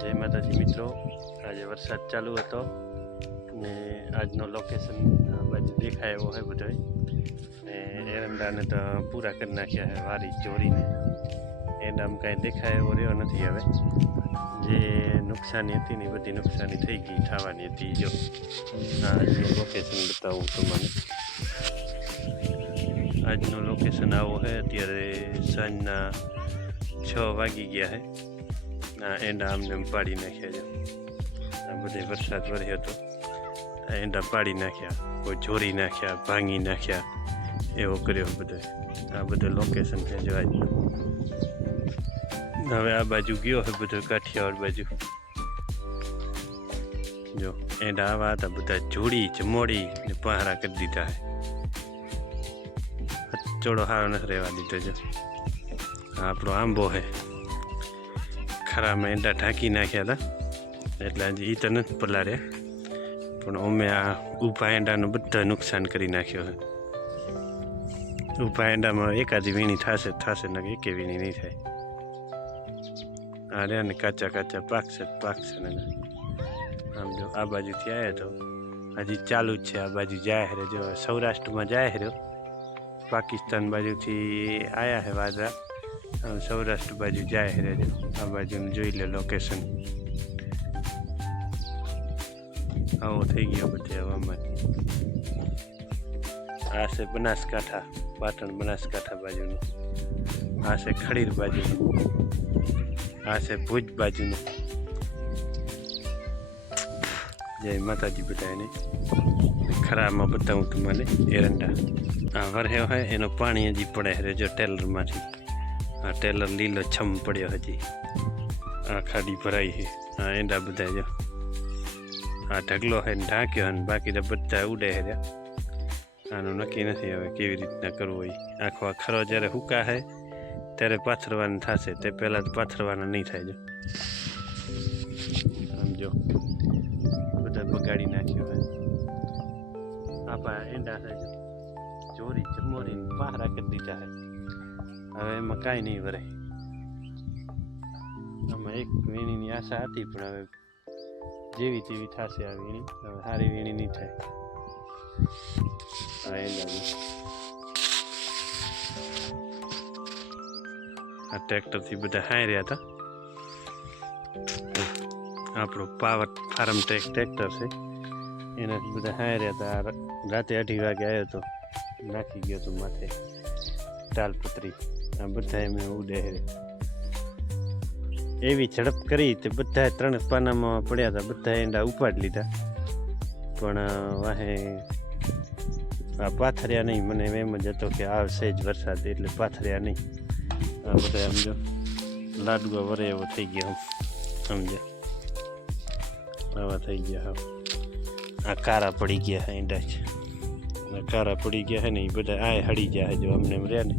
जय माताजी मित्रों, आज वरसाद चालू હતો ને આજનો લોકેશન આ બાજુ દેખાય એવો હે બધો ને એરંડાને તો પૂરા કરી નાખ્યા હે વારી ચોરીને એંડામાં કાંઈ દેખાય એવો રહ્યો નથી હવે જે નુકસાની હતી ને બધી નુકસાની થઈ ગઈ થવાની હતી જો આજનું લોકેશન બતાવું તમને આજનું લોકેશન આવો હે અત્યારે સાંજના 6 વાગી ગયા હે एंडा आमने पाड़ी नाख्या जो आ बधे वरसाद वर्यो तो एंडा पाड़ी नाख्या कोई जोरी नाख्या भांगी नाख्या एवो कर्यो बधो आ बधो लोकेशन है जो आज हवे आ बाजू गयो है बधो काठियावाड़ बाजू जो एंडा आवा था बधा जोड़ी जमोड़ी ने पहारा कर दीधा है चोड़ो हारो न रहवा दीधो जो आपणो आंबो है खरा में एंडा ढांकी नाख्या था एटले हजी ई तो नहीं पलार्या पण अमे आ ऊभा एंडानुं बधा नुकसान करी नाख्यो है। ऊभा एंडा में एकादी वीणी थशे थशे न एके वीणी नहीं थाय आ रह्या ने काचा काचा पाकशे ने आम जो आ बाजुथी आव्या तो हजी चालू ज छे आ बाजू जाए है जो सौराष्ट्र में जाए है पाकिस्तान बाजुथी आया है वादळा सौराष्ट्र बाजू जाए है जो आ बाजू जोई ले लोकेशन आवो थई गयो बधे हवामान आ से बनासकांठा पाटण बनासकांठा बाजू आ से खड़ीर बाजू आ से भुज बाजू जय माताजी बधाने खरा में बताऊँ तमने एरंडा आ वरह्यो है एनो पाणी हजी पड़े है जो टेलर मांथी आ टेलर लीलो छम पड़ो हजी आ खाड़ी भराई है आ एंडा बधा जो आ ढगलो है ढांक्यो है बाकी तो बधा उड़े है आनु नक्की नहीं हवे केवी रीतना करवो आखो आ खरो ज्यारे हुका है त्यारे पाथरवानुं थशे ते पहेला तो पाथरवानुं नहीं थाय जो आम जो बधा बगाड़ी नाख्यो है आपा एंडा है जो चोरी चमोरी पहारा कर दीधा है हवे एमां कांई नहीं वरे आमां एक वीणीनी आशा हती पण हवे जेवी तेवी थशे आ वीणी हवे सारी वीणी नहीं थाय आ एंडानी आ ट्रेक्टर थी बधा हाई रह्या था आपणो पावर फार्म ट्रेक्टर छे एनाथी बधा हाई रह्या था राते 8 वागे आव्यो तो नाखी गयो तो माथे तालपत्री आ बधा एम उड़े है एवी झड़प करी तो बधा 3 पाना में पड़ा था बधा एंडा उपाड़ लीधा पण वाहे आ पाथरिया नहीं मने एम ज हतो के आवशे ज वरसाद एटले पाथरिया नहीं आ बधा समझो लाडुआ वरे एवो थई गयो समझे आवा थई गया आ कारा पड़ी गया है एंडा कारा पड़ी गया है नहीं बधा आए हड़ी गया है जो हमने रहा ने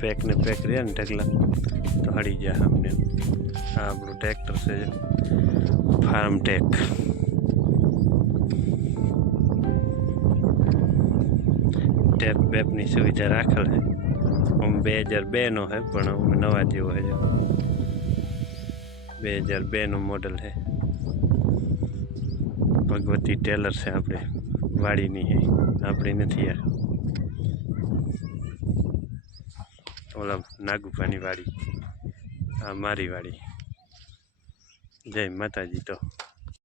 पैक रहा ने ढगला तो हड़ी गया हमने हाँ अपनो ट्रेक्टर से फार्म टेक टेप बेपनी सुविधा राखल है हम 2002 नो है पण नवा जेवो है जो 2002 नो मॉडल है भगवती टेलर से अपने वाड़ी नहीं है अपनी नहीं है ओला नागुपानी वाड़ी आ मारी वाड़ी जय माताजी तो।